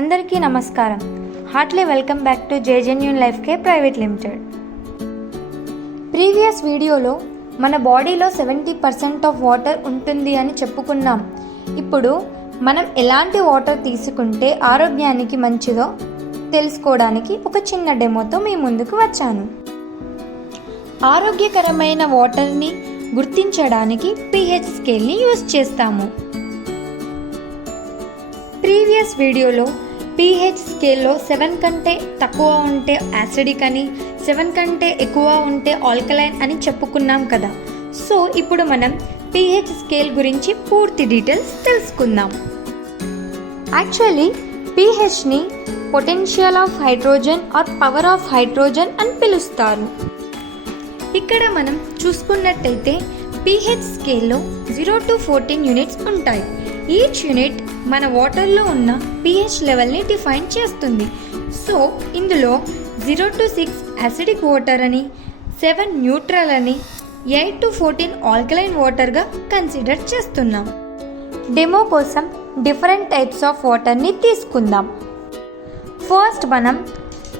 అందరికీ నమస్కారం. Heartly welcome back to genuine life care private limited. Previous వీడియోలో మన బాడీలో 70% ఆఫ్ వాటర్ ఉంటుంది అని చెప్పుకున్నాం. ఇప్పుడు మనం ఎలాంటి వాటర్ తీసుకుంటే ఆరోగ్యానికి మంచిదో తెలుసుకోవడానికి ఒక చిన్న డెమోతో మీ ముందుకు వచ్చాను. ఆరోగ్యకరమైన వాటర్ని గుర్తించడానికి pH స్కేల్ని యూజ్ చేస్తాము. ప్రీవియస్ వీడియోలో pH స్కేల్లో 7 కంటే తక్కువ ఉంటే యాసిడిక్ అని, 7 కంటే ఎక్కువ ఉంటే ఆల్కలైన్ అని చెప్పుకున్నాం కదా. సో ఇప్పుడు మనం pH స్కేల్ గురించి పూర్తి డీటెయిల్స్ తెలుసుకుందాం. యాక్చువల్లీ pHని potential of hydrogen or power of hydrogen అని పిలుస్తారు. ఇక్కడ మనం చూసుకున్నట్టయితే pH స్కేల్లో 0 to 14 యూనిట్స్ ఉంటాయి. ఈచ్ యూనిట్ మన వాటర్లో ఉన్న pH లెవెల్ని డిఫైన్ చేస్తుంది. సో ఇందులో 0 to 6 యాసిడిక్ వాటర్ అని, 7 న్యూట్రల్ అని, 8 to 14 ఆల్కలైన్ వాటర్గా కన్సిడర్ చేస్తున్నాం. డెమో కోసం డిఫరెంట్ టైప్స్ ఆఫ్ వాటర్ని తీసుకుందాం. ఫస్ట్ మనం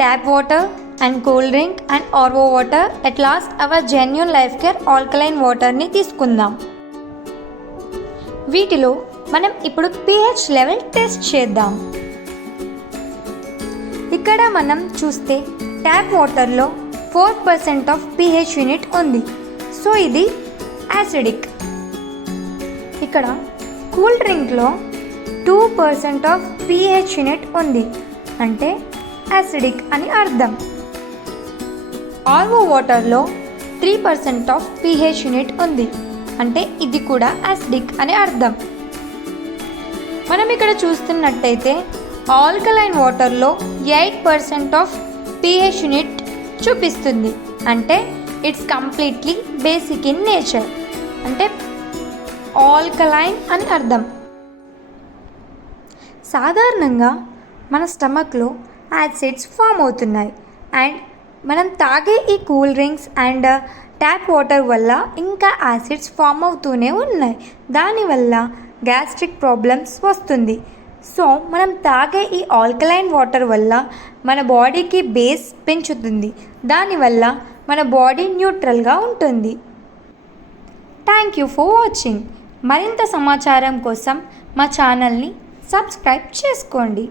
tap water and cool drink and RO water, at last our genuine life care alkaline వాటర్ని తీసుకుందాం. వీటిలో మనం ఇప్పుడు pH లెవెల్ టెస్ట్ చేద్దాం. ఇక్కడ మనం చూస్తే ట్యాప్ వాటర్లో 4% ఆఫ్ pH యూనిట్ ఉంది. సో ఇది యాసిడిక్. ఇక్కడ కూల్ డ్రింక్లో 2% ఆఫ్ pH యూనిట్ ఉంది, అంటే యాసిడిక్ అని అర్థం. ఆర్ఓ వాటర్లో 3% ఆఫ్ pH యూనిట్ ఉంది, అంటే ఇది కూడా యాసిడిక్ అని అర్థం. మనం ఇక్కడ చూస్తున్నట్టయితే ఆల్కలైన్ వాటర్లో 8% ఆఫ్ pH యూనిట్ చూపిస్తుంది, అంటే it's completely basic in nature, అంటే ఆల్కలైన్ అని అర్థం. సాధారణంగా మన స్టమక్లో యాసిడ్స్ ఫామ్ అవుతున్నాయి అండ్ మనం తాగే ఈ cool drinks and tap water వల్ల ఇంకా యాసిడ్స్ ఫామ్ అవుతూనే ఉన్నాయి. దానివల్ల గ్యాస్ట్రిక్ ప్రాబ్లమ్స్ వస్తుంది. సో మనం తాగే ఈ ఆల్కలైన్ వాటర్ వల్ల మన బాడీకి బేస్ పెంచుతుంది. దానివల్ల మన బాడీ న్యూట్రల్గా ఉంటుంది. Thank you for watching. మరింత సమాచారం కోసం మా ఛానల్ని సబ్స్క్రైబ్ చేసుకోండి.